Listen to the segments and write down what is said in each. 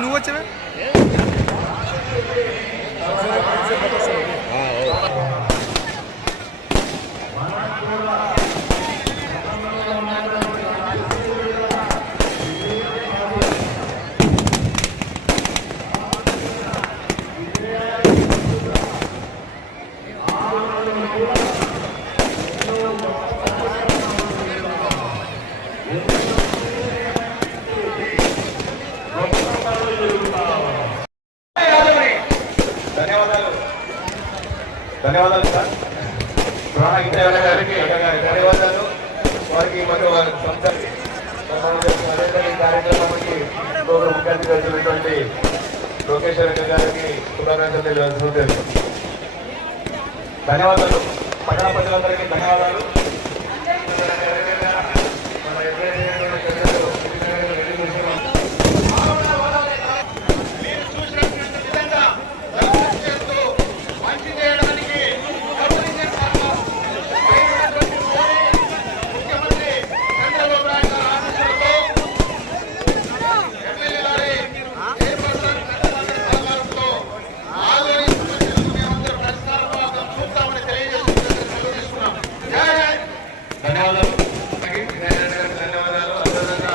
నువ్వు వచ్చావా? ధన్యవాదాలు సార్. ప్రాణ గారికి ధన్యవాదాలు. వారికి మరియు వారి సంస్థకి కార్యక్రమానికి గౌరవ వచ్చినటువంటి లోకేశ్వర రెడ్డి గారికి శుభాకాంక్షలు తెలియజేస్తున్నాను ధన్యవాదాలు. పట్టణ ప్రజలందరికీ ధన్యవాదాలు మన ఎప్పుడైతే పెద్దలు రెడ్డి చేసిన ధన్యవాదాలు ధన్యవాదాలు అదేవిధంగా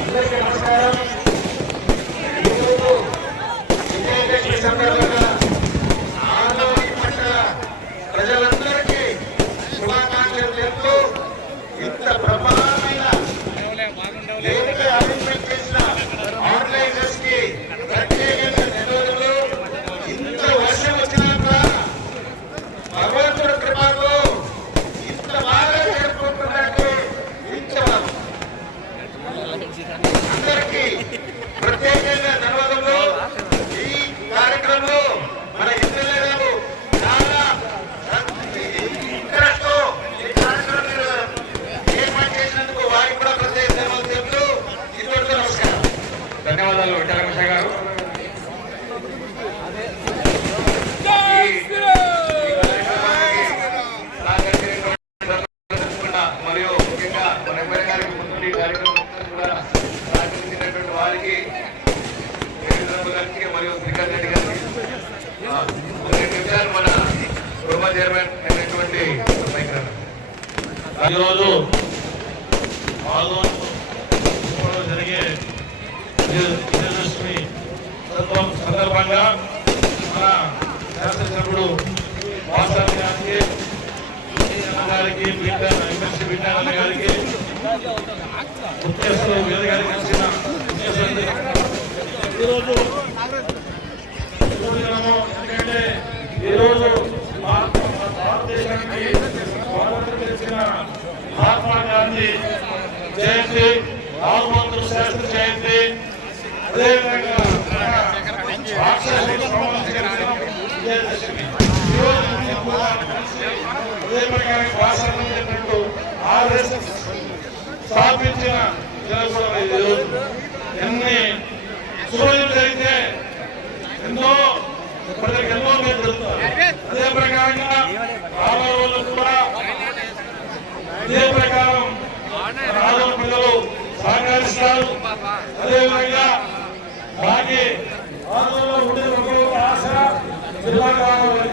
అందరికీ నమస్కారం ఈరోజు విజయదశమి సందర్భంగా ఆంధ్రప్రదేశ్ పట్టణ ప్రజలందరికీ శుభాకాంక్షలు చెప్తూ ఇంత ప్రమాదమైన దేనికి అరేంజ్మెంట్ చేసిన ఆర్గనైజర్స్కి ప్రత్యేకంగా ధన్యవాదాలు విఠలకృష్ణ గారు మరియు ముఖ్యంగా మన ఎమ్మెల్యే గారికి ముందు ఈ కార్యక్రమం కూడా వారికి గారికి మరియు శ్రీకాంత్ రెడ్డి గారికి నిమిషాలు మన కుటుంబ చైర్మన్ అయినటువంటి ఈరోజు జరిగే విజయ- విజయదశమి సందర్భంగా మన శాసనసభ్యుడు వాసాని గారికి గారికి బిడ్డ గారికి ఈరోజు ఎందుకంటే ఈరోజు భారతదేశానికి స్వాతంత్రం మహాత్మా గాంధీ జయంతి. శాస్త్రి జయంతి అదేవిధంగా ఈ రోజు అదే చెప్పినట్టు స్థాపించిన దినం కూడా ఎన్ని సూచనలైతే ఎన్నో ప్రజలకు ఎన్నో మీరు జరుగుతారు అదే ప్రకారంగా రాబోయే కూడా ఇదే ప్రకారం రాజు ప్రజలు సహకరిస్తారు. అదేవిధంగా మాకి ఆంధ్రలో ఉండే ఒక ఆశ జిల్లా కావాలి.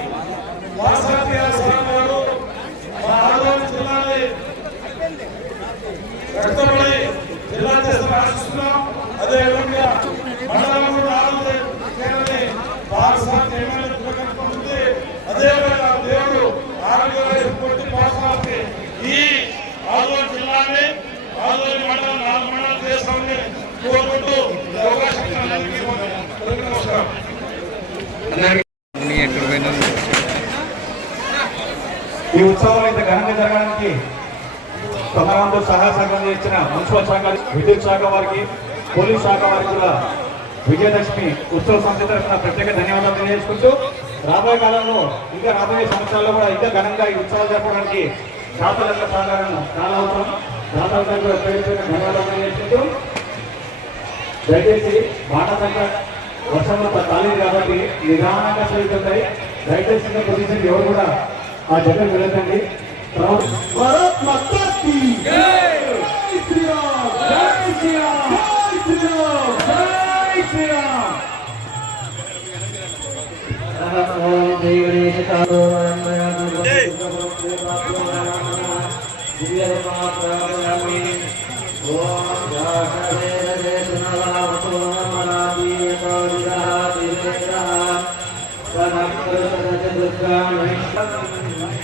వాసవి వారు మా ఆంధ్రప్రదేశ్ జిల్లాని కష్టపడి జిల్లా చేస్తున్న ఆశిస్తున్నాం. అదేవిధంగా మండలం ఉంది. అదేవిధంగా దేవుడు ఆరోగ్య పూర్తి పాఠశాలకి ఈ ఆదోళన జిల్లాని ఆదోళన మండలం నాలుగు మండలం చేస్తామని కోరుకుంటూ అవకాశం నమస్కారం ఈ తమరంతో సహాయ సహకారం చేసిన మున్సిపల్ శాఖ విద్యుత్ శాఖ వారికి పోలీస్ శాఖ వారికి కూడా విజయదశమి ఉత్సవ సంస్థ తరఫున ప్రత్యేక ధన్యవాదాలు తెలియజేసుకుంటూ రాబోయే కాలంలో ఇంకా రాబోయే సంవత్సరాల్లో కూడా ఇంకా ఘనంగా ఈ ఉత్సవాలు జరపడానికి దాతల యొక్క సహకారం చాలా అవసరం దాతల కూడా ధన్యవాదాలు తెలియజేసుకుంటూ దయచేసి బాట సంఖ్య వర్షంలో కాలేదు కాబట్టి నిదానంగా చదువుతుంటాయి దయచేసి పొజిషన్ ఎవరు కూడా ఆ జగన్ వెళ్ళదండి భారత్ మాతా కీ జై శ్రీరామ్ జై శ్రీరామ్ జై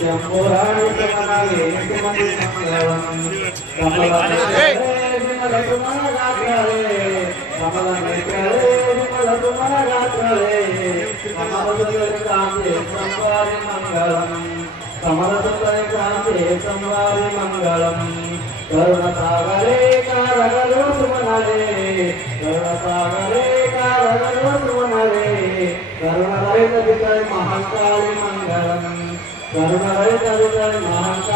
శ్రీరామ్ జై శ్రీరామ్ మంగళం కరుణ సాగరే కారగలు సుమనలే కరుణ సాగరే కారగలు సుమనలే కరుణ రహిత విజయ మంగళం జగానంద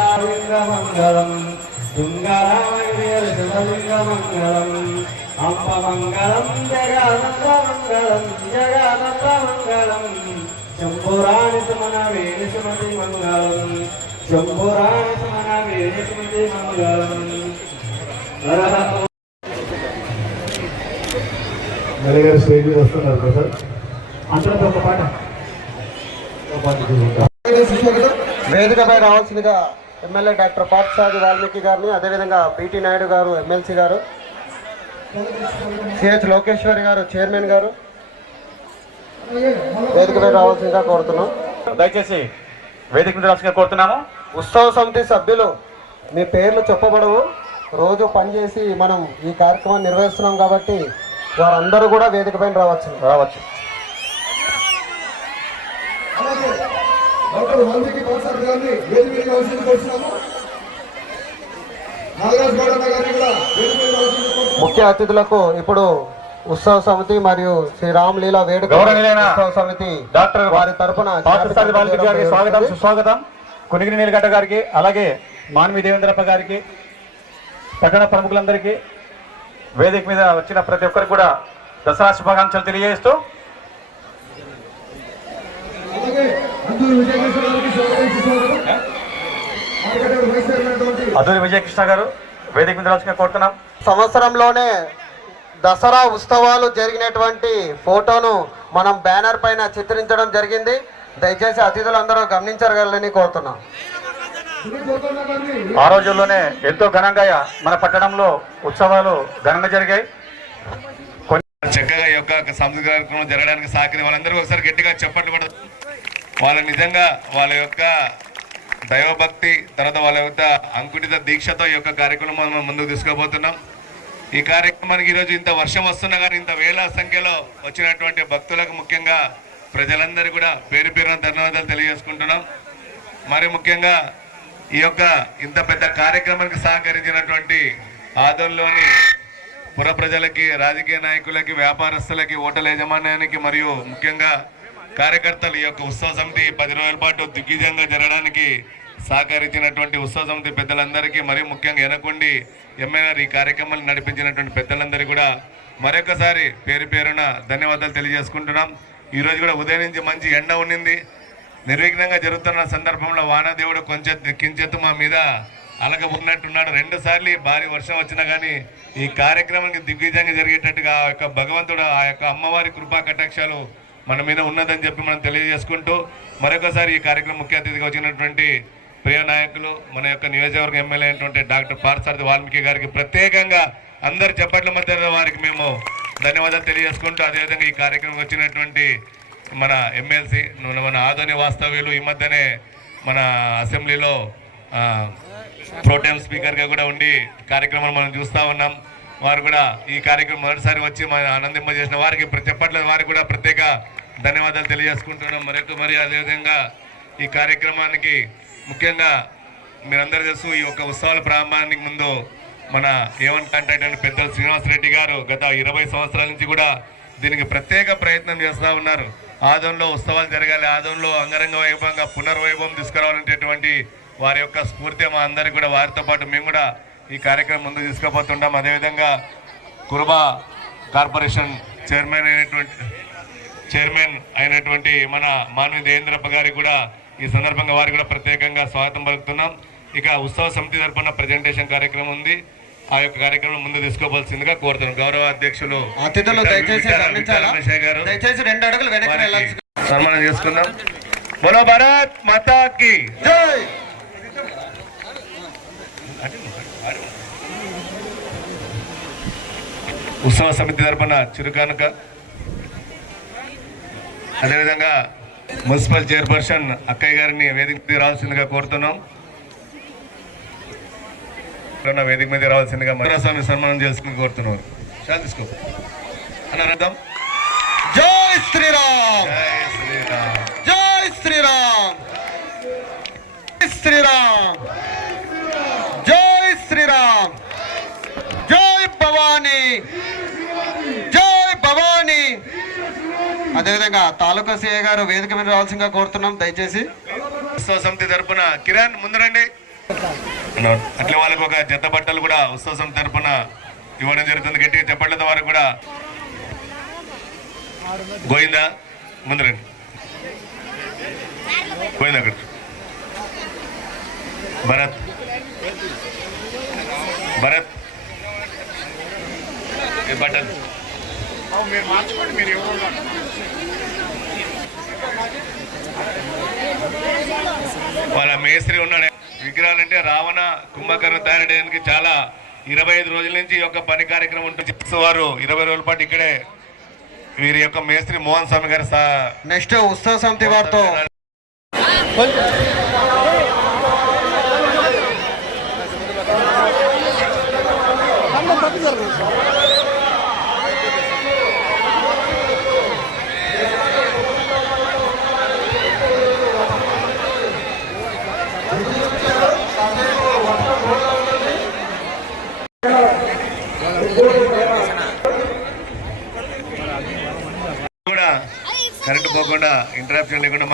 అంబమంగళం జగానందమంగళం జగానందమంగళం శంభురాణి సుమన వేణి సుమతి మంగళం శంభురాణి సుమన వేణి సుమతి మంగళం హర స్టేజ్ మీద వస్తున్నారు కదా సార్ అందరితో ఒక పాట ఒక పాట చూసుకుంటాం. వేదికపై రావాల్సిందిగా ఎమ్మెల్యే డాక్టర్ పార్థసారథి వాల్మీకి గారిని అదేవిధంగా పిటి నాయుడు గారు ఎమ్మెల్సీ గారు సిహెచ్ లోకేశ్వరి గారు చైర్మన్ గారు వేదికపై రావాల్సిందిగా కోరుతున్నాం. దయచేసి వేదిక మీద కోరుతున్నాము. ఉత్సవ సమితి సభ్యులు మీ పేర్లు చెప్పబడవు. రోజు పనిచేసి మనం ఈ కార్యక్రమాన్ని నిర్వహిస్తున్నాం కాబట్టి వారందరూ కూడా వేదిక పైన రావచ్చు. రావచ్చు. డాక్టర్ వాల్మీకి పాఠశాల గారిని మీద రావాల్సింది కోరుతున్నాము. ముఖ్య అతిథులకు ఇప్పుడు ఉత్సవ సమితి మరియు శ్రీ రామలీల వేడుక ఉత్సవ సమితి డాక్టర్ వారి వాల్మీకి గారికి స్వాగతం సుస్వాగతం. కునిగిరి నీలగడ్డ గారికి అలాగే మాన్వి దేవేంద్రప్ప గారికి పట్టణ ప్రముఖులందరికీ వేదిక మీద వచ్చిన ప్రతి ఒక్కరికి కూడా దసరా శుభాకాంక్షలు తెలియజేస్తూ అలాగే అందరూ విజయకృష్ణ గారికి స్వాగతం సుస్వాగతం మార్కెట్ వైస్ చైర్మన్ అయినటువంటి అదూరి విజయకృష్ణ గారు వేదిక మీద రావాల్సిందిగా కోరుతున్నాం. సంవత్సరంలోనే దసరా ఉత్సవాలు జరిగినటువంటి ఫోటోను మనం బ్యానర్ పైన చిత్రించడం జరిగింది. దయచేసి అతిథులందరూ గమనించగలని కోరుతున్నాం. ఆ రోజుల్లోనే ఎంతో ఘనంగా మన పట్టణంలో ఉత్సవాలు ఘనంగా జరిగాయి. చక్కగా యొక్క సాంస్కృతిక కార్యక్రమం జరగడానికి సహకరి వాళ్ళందరూ ఒకసారి గట్టిగా చెప్పండి వాళ్ళ నిజంగా వాళ్ళ యొక్క దైవభక్తి తర్వాత వాళ్ళ యొక్క అంకుటిత దీక్షతో ఈ యొక్క కార్యక్రమం మనం ముందుకు తీసుకుపోతున్నాం. ఈ కార్యక్రమానికి ఈరోజు ఇంత వర్షం వస్తున్నా కానీ ఇంత వేల సంఖ్యలో వచ్చినటువంటి భక్తులకు ముఖ్యంగా ప్రజలందరూ కూడా పేరు పేరున ధన్యవాదాలు తెలియజేసుకుంటున్నాం. మరి ముఖ్యంగా ఈ యొక్క ఇంత పెద్ద కార్యక్రమానికి సహకరించినటువంటి ఆదంలోని పుర ప్రజలకి రాజకీయ నాయకులకి వ్యాపారస్తులకి ఓటల యాజమాన్యానికి మరియు ముఖ్యంగా కార్యకర్తలు ఈ యొక్క ఉత్సవ సమితి పది రోజుల పాటు దిగ్విజయంగా జరగడానికి సహకరించినటువంటి ఉత్సవ సమితి పెద్దలందరికీ మరియు ముఖ్యంగా ఎనకొండి ఎమ్మెల్యే ఈ కార్యక్రమాన్ని నడిపించినటువంటి పెద్దలందరికీ కూడా మరొకసారి పేరు పేరున ధన్యవాదాలు తెలియజేసుకుంటున్నాం. ఈరోజు కూడా ఉదయం నుంచి మంచి ఎండ ఉండింది నిర్విఘ్నంగా జరుగుతున్న సందర్భంలో వానదేవుడు కొంచెం కించెత్తు మా మీద అలగబున్నట్టున్నాడు రెండు సార్లు భారీ వర్షం వచ్చినా కానీ ఈ కార్యక్రమానికి దిగ్విజయంగా జరిగేటట్టుగా ఆ యొక్క భగవంతుడు ఆ యొక్క అమ్మవారి కృపా కటాక్షాలు మన మీద ఉన్నదని చెప్పి మనం తెలియజేసుకుంటూ మరొకసారి ఈ కార్యక్రమం ముఖ్య అతిథిగా వచ్చినటువంటి ప్రియ నాయకులు మన యొక్క నియోజకవర్గం ఎమ్మెల్యే అయినటువంటి డాక్టర్ పార్సారథి వాల్మీకి గారికి ప్రత్యేకంగా అందరి చెప్పట్ల మధ్య వారికి మేము ధన్యవాదాలు తెలియజేసుకుంటూ అదేవిధంగా ఈ కార్యక్రమం వచ్చినటువంటి మన ఎమ్మెల్సీ మన ఆదోని వాస్తవ్యులు ఈ మధ్యనే మన అసెంబ్లీలో ప్రోటైమ్ స్పీకర్గా కూడా ఉండి కార్యక్రమాలు మనం చూస్తూ ఉన్నాం. వారు కూడా ఈ కార్యక్రమం మొదటిసారి వచ్చి మన ఆనందింపజేసిన వారికి ప్ర- చెప్పట్ల వారికి కూడా ప్రత్యేక ధన్యవాదాలు తెలియజేసుకుంటున్నాం. మరొక మరి అదేవిధంగా ఈ కార్యక్రమానికి ముఖ్యంగా మీరందరూ తెలుసు ఈ యొక్క ఉత్సవాల ప్రారంభానికి ముందు మన ఏవన్ కాంటాక్ట్ అని పెద్దలు శ్రీనివాసరెడ్డి గారు గత ఇరవై సంవత్సరాల నుంచి కూడా దీనికి ప్రత్యేక ప్రయత్నం చేస్తూ ఉన్నారు. ఆదంలో ఉత్సవాలు జరగాలి ఆదంలో అంగరంగ వైభవంగా పునర్వైభవం తీసుకురావాలనేటటువంటి వారి యొక్క స్ఫూర్తి మా అందరికి కూడా వారితో పాటు మేము కూడా ఈ కార్యక్రమం ముందుకు తీసుకుపోతుంటాం. అదేవిధంగా కురుబా కార్పొరేషన్ చైర్మన్ అయినటువంటి చైర్మన్ అయినటువంటి మన మానవి దేవేంద్రప్ప గారికి కూడా ఈ సందర్భంగా వారికి కూడా ప్రత్యేకంగా స్వాగతం పలుకుతున్నాం. ఇక ఉత్సవ సమితి తరపున ప్రజెంటేషన్ కార్యక్రమం ఉంది. ఆ యొక్క కార్యక్రమం ముందు తీసుకోవాల్సిందిగా కోరుతున్నాం. గౌరవ అధ్యక్షులు అతిథులు దయచేసి రెండు అడుగులు వెనక్కి సన్మానం చేసుకుందాం. బోలో భారత్ మాతాకి. జై! ఉత్సవ సమితి తరపున చురుకానుక అదేవిధంగా మున్సిపల్ చైర్పర్సన్ అక్కయ్య గారిని వేదిక మీద రావాల్సిందిగా కోరుతున్నాం. వేదిక మీద రావాల్సిందిగా మహాస్వామి సన్మానం చేసుకుని కోరుతున్నాం చాలా తీసుకో. అన్న రథం జై శ్రీరామ్. జై శ్రీరామ్. జై శ్రీరామ్. జై శ్రీరామ్ జై శ్రీరామ్ జై భవానీ జై భవానీ అదేవిధంగా తాలూకా సిఐ గారు వేదిక మీద రావాల్సిందిగా కోరుతున్నాం. దయచేసి ఉత్సవ సమితి తరపున కిరణ్ ముందురండి అట్లా వాళ్ళకి ఒక జత బట్టలు కూడా ఉత్సవ సమితి తరపున ఇవ్వడం జరుగుతుంది. గట్టిగా చెప్పట్ల వారు కూడా. గోయిందా ముందురండి గోయిందా అక్కడ. భరత్. భరత్. ఈ బట్టలు వాళ్ళ మేస్త్రి ఉన్నాడు. విగ్రహాలంటే రావణ కుంభకర్ణ తయారు చేయడానికి చాలా ఇరవై ఐదు రోజుల నుంచి ఈ యొక్క పని కార్యక్రమం ఉంటుంది. వారు ఇరవై రోజుల పాటు ఇక్కడే వీరి యొక్క మేస్త్రి మోహన్ స్వామి గారు నెక్స్ట్ ఉత్సవ సమితి వారితో.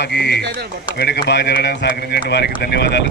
మాకు వేడుక బాగా జరగడానికి సహకరించిన వారికి ధన్యవాదాలు.